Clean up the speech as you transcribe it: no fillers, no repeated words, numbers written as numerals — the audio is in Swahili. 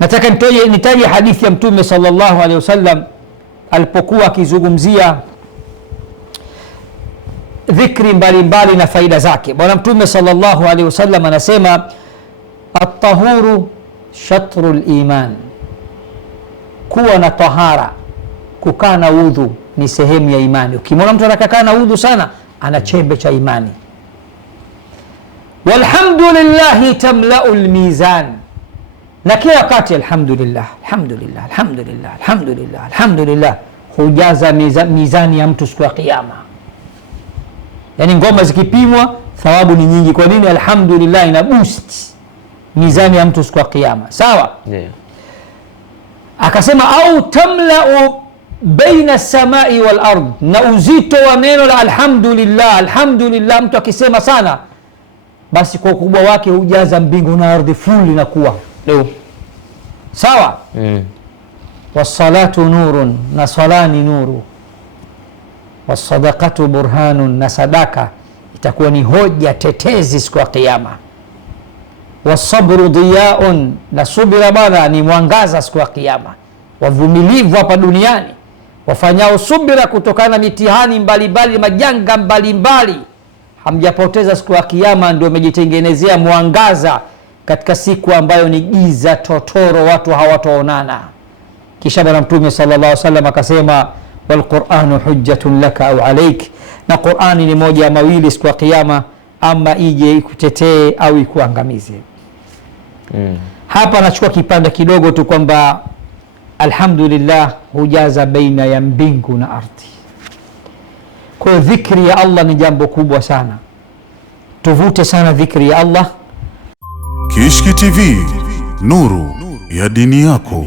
Nataka nitaje hadithi ya Mtume sallallahu alaihi wasallam alipokuwa akizungumzia dhikri mbalimbali na faida zake. Bwana Mtume sallallahu alaihi wasallam anasema at-tahuru shatrul iman, kuwa na tahara, kukaa na udhu ni sehemu ya imani. Ukimwona mtu anakaa na udhu sana, ana chembe cha imani. Walhamdulillah tamla'ul mizan, na kila wakati alhamdulillah alhamdulillah alhamdulillah alhamdulillah alhamdulillah hujaza mizani ya mtu siku ya kiyama. Yani ngoma zikipimwa thawabu ni nyingi. Kwa nini? Alhamdulillah ina boost mizani ya mtu siku ya kiyama. Sawa? Yeah. Akasema au tamla'u baina samai wal ard, na uzito wa neno la alhamdulillah, alhamdulillah mtu akisema sana, basi kwa ukubwa wake hujaza mbingu na ardhi full na kuwa leo. Sawa? Wassalatu nurun, na sala ni nuru. Wassadaqatu burhanun, na sadaka itakuwa ni hoja tetezi siku ya kiyama. Wasabru diyaun, na subira bana ni mwangaza siku ya kiyama. Wavumilivu hapa duniani, wafanyao subira kutokana na mitihani mbalimbali, majanga mbalimbali, hamjapoteza siku ya kiyama, ndio umejitengenezea mwangaza katika siku ambayo ni giza totoro, watu hawataonana. Kisha Bwana Mtume sallallahu alaihi wasallam akasema wal Qur'anu hujjatun laka au alaik, na Qur'ani ni moja ya mawili siku ya kiyama, ama ije ikutetee au ikuangamize. Hapa nachukua kipande kidogo tu kwamba alhamdulillah hujaza baina ya mbingu na ardhi. Kwa hiyo dhikri ya Allah ni jambo kubwa sana, tuvute sana dhikri ya Allah. Kishki TV, nuru ya dini yako.